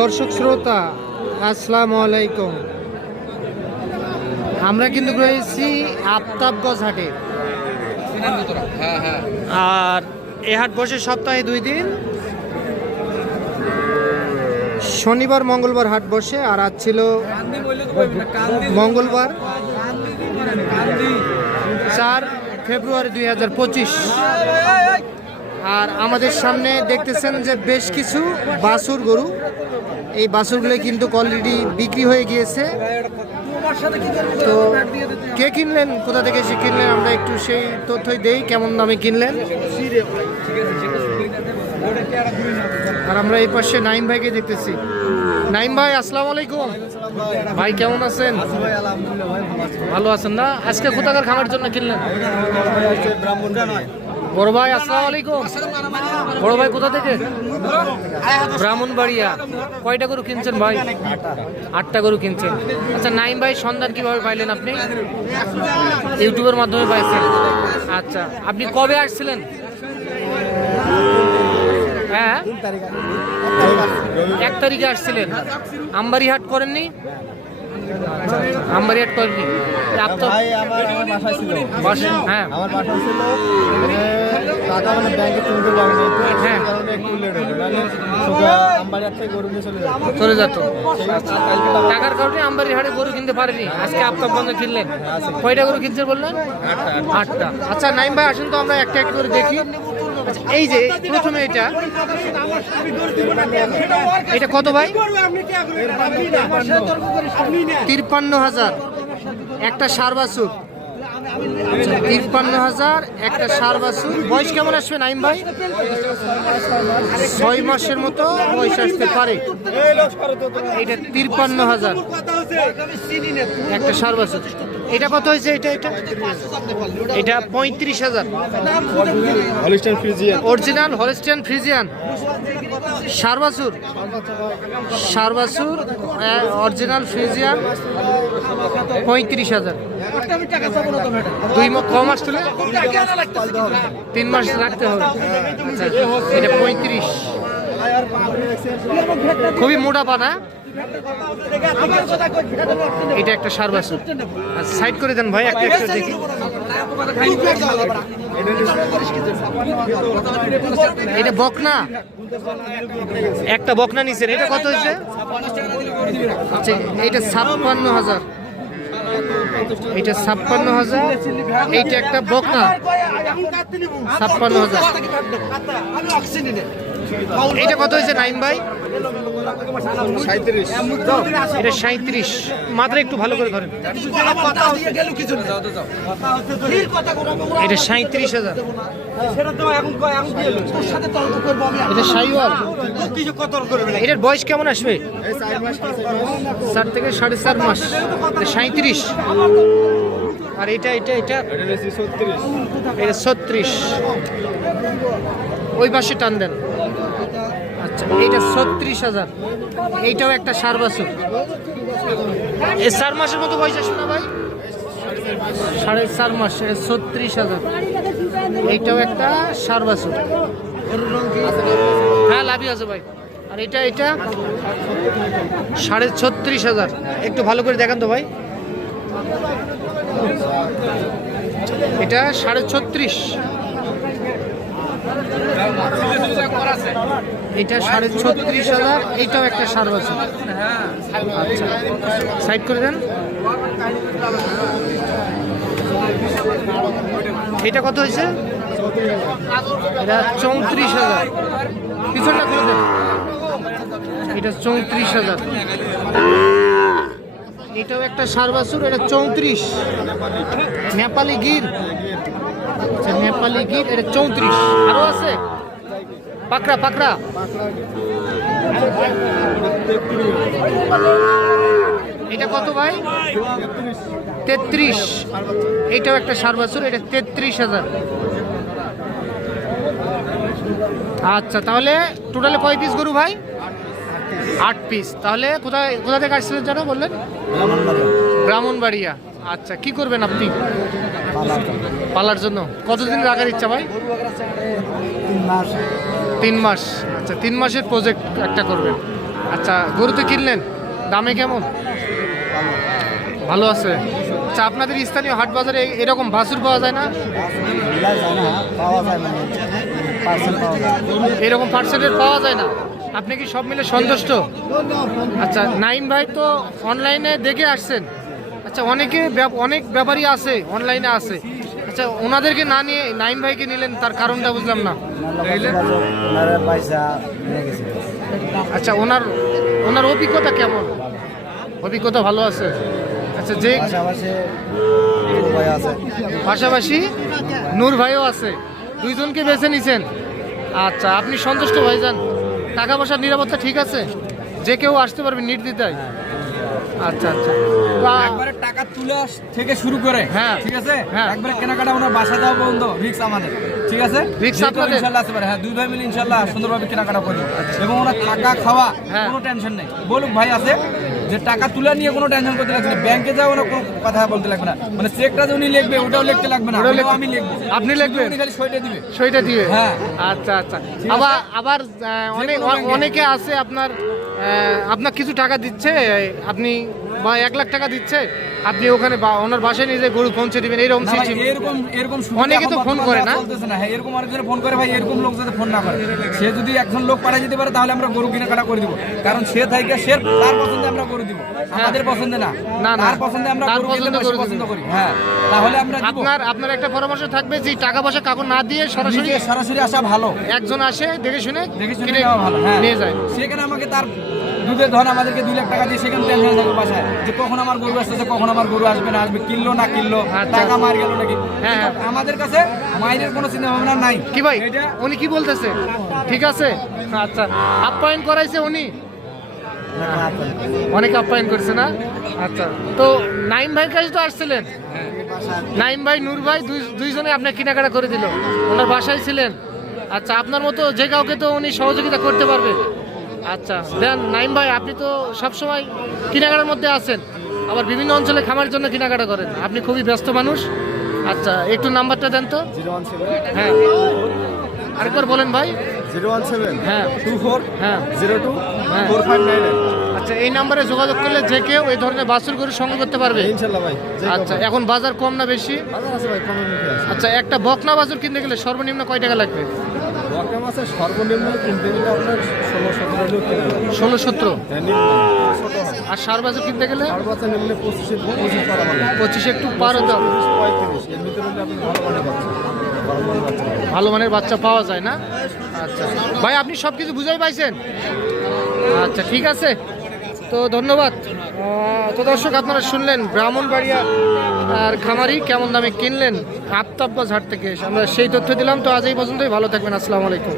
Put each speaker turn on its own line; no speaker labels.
দর্শক শ্রোতা, আসসালামু আলাইকুম। আমরা কিন্তু রয়েছি আফতাবগঞ্জ হাটে। আর এ হাট বসে সপ্তাহে দুই দিন। শনিবার, মঙ্গলবার হাট বসে, আর আজ ছিল মঙ্গলবার, চার ফেব্রুয়ারি দুই হাজার পঁচিশ। আর আমাদের সামনে দেখতেছেন যে বেশ কিছু বাছুর গরু। এই বাছুরগুলো কিন্তু অলরেডি বিক্রি হয়ে গিয়েছে। তো কে কিনলেন? কোথা থেকে এসে কিনলেন? আমরা একটু সেই তথ্যই দেই, কেমন দামে কিনলেন? আর আমরা এই পাশে নাইম ভাইকে দেখতেছি। নাইম ভাই, আসসালামু আলাইকুম। ভাই, কেমন আছেন? ভালো আছেন না? আজকে কোথাকার খামার জন্য কিনলেন? বড় ভাই, আসসালামু আলাইকুম। বড় ভাই, কোথা থেকে? ব্রাহ্মণবাড়িয়া। কয়টা গরু কিনছেন ভাই? আটটা গরু কিনছেন। আচ্ছা নাইম ভাই, সন্ধান কীভাবে পাইলেন আপনি? ইউটিউবের মাধ্যমে পাইছেন। আচ্ছা আপনি কবে আসছিলেন? হ্যাঁ? এক তারিখে আসছিলেন। আমবাড়ি হাট করেননি? করেননি আপনার
ভাই আমার আমার বাসায় ছিল।
বাসা হ্যাঁ।
আমার বাসায় ছিল মানে টাকা মানে ব্যাংকে তুলতে পারে নাই
হ্যাঁ।
কারণে একটু লেট হলো মানে সোজা আমবাড়ি হাট থেকে গরু নিয়ে চলে
চলে যেত টাকার কারণে আমবাড়ি হাটে গরু কিনতে পারেনি। আজকে আফতাবগঞ্জে কিনলেন। কয়টা গরু কিনছে বললেন? আটটা। আচ্ছা নাইম ভাই আসুন তো আমরা একটা একটা করে দেখি। এই যে প্রথমে এটা। এটা কত ভাই? তিরপান্ন হাজার। একটা সার বাছুর। আচ্ছা তিরপান্ন হাজার, একটা সার বাছুর। বয়স কেমন আসবে নাইম ভাই? ছয় মাসের মতো বয়স আসতে পারে। এটা তিরপান্ন হাজার। একটা সার বাছুর। এটা কত হয়েছে? এটা এটা? এটা পঁয়ত্রিশ হাজার। Original Holstein Friesian. সারবাসুর সারবাসুর অরিজিনাল ফ্রিজিয়ান পঁয়ত্রিশ হাজার। দুই মাস কম আসলে তিন মাস রাখতে হবে। আচ্ছা, এটা পঁয়ত্রিশ। খুবই মোটা পানা এটা একটা আচ্ছা সাইড করে দেন ভাই, একটা একটা দেখি। এটা বকনা? একটা বকনা নিছেন। এটা কত হয়েছে আচ্ছা এটা ছাপ্পান্ন হাজার। এটা ছাপ্পান্ন হাজার। এইটা একটা বকনা। ছাপ্পান্ন হাজার। এটা কত হয়েছে নাইম ভাই? এটা সাঁত্রিশ মাত্রা একটু ভালো করে ধরেন। এটা সাঁত্রিশ হাজার। এটা সাইওয়াল। এটার বয়স কেমন আসবে?
চার
থেকে সাড়ে চার মাস। সাঁত্রিশ আর এটা এটা এটা?
এটা ছত্রিশ।
ওই পাশে টান দেন। এইটা ছত্রিশ হাজার। এইটাও একটা সার বাছুর। এই চার মাসের মতো বয়স আসবে না ভাই? সাড়ে চার মাস ছত্রিশ হাজার। এইটাও একটা সার বাছুর। হ্যাঁ লাভই আছে ভাই। আর এটা এটা সাড়ে ছত্রিশ হাজার। একটু ভালো করে দেখান তো ভাই। এটা সাড়ে ছত্রিশ। এটা সাড়ে ছত্রিশ হাজার, এটাও একটা সার বাছুর। আচ্ছা সাইড করে দেন। এটা কত হয়েছে? এটা চৌত্রিশ হাজার। পিছনটা করে দেন। এটা চৌত্রিশ হাজার। এটাও একটা সার বাছুর, এটা চৌত্রিশ। নেপালি গির। আচ্ছা নেপালি গির, এটা চৌত্রিশ। আরও আছে? পাকড়া পাকড়া। এটা কত ভাই? তেত্রিশ। এটাও একটা সার বছর এটা তেত্রিশ হাজার। আচ্ছা তাহলে টোটালে কয় পিস গরু ভাই? আট পিস তাহলে কোথায় কোথা থেকে আসছিলেন জানো বললেন? ব্রাহ্মণবাড়িয়া। আচ্ছা কি করবেন আপনি? পালার জন্য। কতদিন রাখার ইচ্ছা ভাই?
তিন মাস।
আচ্ছা তিন মাসের প্রজেক্ট একটা করবেন। আচ্ছা গরু তো কিনলেন? দামে কেমন? ভালো আছে। আচ্ছা আপনাদের স্থানীয় হাট বাজারে এরকম বাছুর পাওয়া যায় না? এরকম পার্সেন্টের পাওয়া যায় না? আপনি কি সব মিলে সন্তুষ্ট? আচ্ছা নাইম ভাই তো অনলাইনে দেখে আসছেন। আচ্ছা অনেকে অনেক ব্যাপারই আছে অনলাইনে আছে। আচ্ছা ওনাদেরকে না নিয়ে নাইম ভাইকে নিলেন তার কারণটা বুঝলাম না। আচ্ছা ওনার ওনার অভিজ্ঞতা কেমন? অভিজ্ঞতা ভালো আছে? আচ্ছা যে
পাশাপাশি
নূর ভাইও আছে। দুইজনকে বেছে নিছেন। আচ্ছা আপনি সন্তুষ্ট ভাইজান। টাকা পয়সার নিরাপত্তা ঠিক আছে? যে কেউ আসতে পারবে নির্দ্বিধায়। আচ্ছা আচ্ছা
একবারে টাকা তুলে আস- থেকে শুরু করে
হ্যাঁ।
ঠিক আছে
হ্যাঁ।
একবারে কেনাকাটা ওনার বাসা যাওয়া পর্যন্ত রিক্স আমাদের ঠিক আছে রিক্স
আপনাদের?
ইনশাআল্লাহ আসতে পারে হ্যাঁ দুই ভাই মিলে ইনশাল্লাহ সুন্দরভাবে কেনাকাটা করি এবং ওনার থাকা খাওয়া
হ্যাঁ।
কোনো টেনশন নেই বলুক ভাই আছে যে টাকা তুলে নিয়ে কোনো টেনশন করতে লাগবে না। ব্যাংকে যাও না কোনো কথা বলতে লাগবে না। মানে চেকটা যে উনি লিখবে ওটাও লিখতে লাগবে না।
ওটাও
আমি লিখব।
আপনি লিখবেন?
উনি খালি সইটা দিবে।
সইটা দিবে?
হ্যাঁ।
আচ্ছা আচ্ছা। আবার আবার অনেক অনেকে আছে আপনার আপনার কিছু টাকা দিচ্ছে আপনি বা এক লাখ টাকা দিচ্ছে আপনি ওখানে বা- ওনার বাসায় নিয়ে যে গরু পৌঁছে দিবেন এরকম সিস্টেম
এরকম এরকম
অনেকে তো ফোন করে না?
চলতেছে না। হ্যাঁ এরকম আরেকজন ফোন করে ভাই এরকম লোক যাতে ফোন না করে। সে যদি একজন লোক পাঠিয়ে দিতে পারে তাহলে আমরা গরু কেনাকাটা করে দিব। কারণ সে থাকে সে তার পছন্দে আমরা গরু দিব। আমাদের পছন্দে না।
না, না।
তার পছন্দে আমরা
তার পছন্দে গরু
পছন্দ করি। হ্যাঁ তাহলে আমরা
আপনার আপনার একটা পরামর্শ থাকবে যে টাকা পয়সা কাকু না দিয়ে সরাসরি
সরাসরি আসা ভালো।
একজন আসে দেখে শুনে
দেখে শুনে ভালো হ্যাঁ।
নিয়ে যায়।
সেখানে আমাকে তার দুধের ধন আমাদেরকে দুই লাখ টাকা দিয়ে সেখানে টেনশন থাকবে বাসায়। যে কখন আমার গরু আসতেছে কখন আমার গরু আসবে না আসবে কিনলো না কিনলো
আচ্ছা।
টাকা মার গেল নাকি?
হ্যাঁ,
আমাদের কাছে মাইনের কোনো চিন্তা ভাবনা নাই।
কি ভাই? উনি কি বলতেছে? ঠিক আছে? আচ্ছা। আপ্যায়ন করাইছে উনি? অনেক আপ্যায়ন করছে না? আচ্ছা। তো নাইম ভাইয়ের কাছে তো আসছিলেন? নাইম ভাই নূর ভাই দুইজনে আপনার কেনাকাটা করে দিল। ওনার বাসায় ছিলেন। আচ্ছা আপনার মতো যে কাউকে তো উনি সহযোগিতা করতে পারবে। আচ্ছা দেন নাইম ভাই আপনি তো সবসময় কেনাকাটার মধ্যে আছেন। আবার বিভিন্ন অঞ্চলে খামারের জন্য কেনাকাটা করেন। আপনি খুবই ব্যস্ত মানুষ। আচ্ছা একটু নাম্বারটা দেন তো। হ্যাঁ। আরেকবার বলেন ভাই।
Zero one seven.
হ্যাঁ।
Two four.
হ্যাঁ।
Zero two.
হ্যাঁ।
ফোর ফাইভ নাইন
আচ্ছা এই নাম্বারে যোগাযোগ করলে যে কেউ এই ধরনের বাছুর গরু সংগ্রহ করতে পারবে।
ইনশাল্লাহ ভাই
আচ্ছা এখন বাজার কম না বেশি? আচ্ছা একটা বকনা বাছুর কিনতে গেলে সর্বনিম্ন কয় টাকা লাগবে?
মাছের সর্বনিম্ন কিনতে গেলে আপনার ষোলো সতেরো
ষোলো সতেরো?
হ্যাঁ, নিম্ন।
আর সার বাজার কিনতে গেলে?
সার বাচ্চা নিলে পঁচিশে পঁচিশ পার
পঁচিশ একটু পার হতে হবে।
পঁয়ত্রিশ। এর ভিতরে আপনি ভালো মানে পাচ্ছেন ভালো মানে পাচ্ছেন
ভালো মানের বাচ্চা পাওয়া যায় না? আচ্ছা। ভাই আপনি সব কিছু বুঝাই পাইছেন? আচ্ছা ঠিক আছে। তো ধন্যবাদ। তো দর্শক, আপনারা শুনলেন ব্রাহ্মণবাড়িয়া আর খামারি কেমন দামে কিনলেন? আত্মাব্বাস হাট থেকে। আমরা সেই তথ্য দিলাম। তো আজ এই পর্যন্তই। ভালো থাকবেন। আসসালামু আলাইকুম।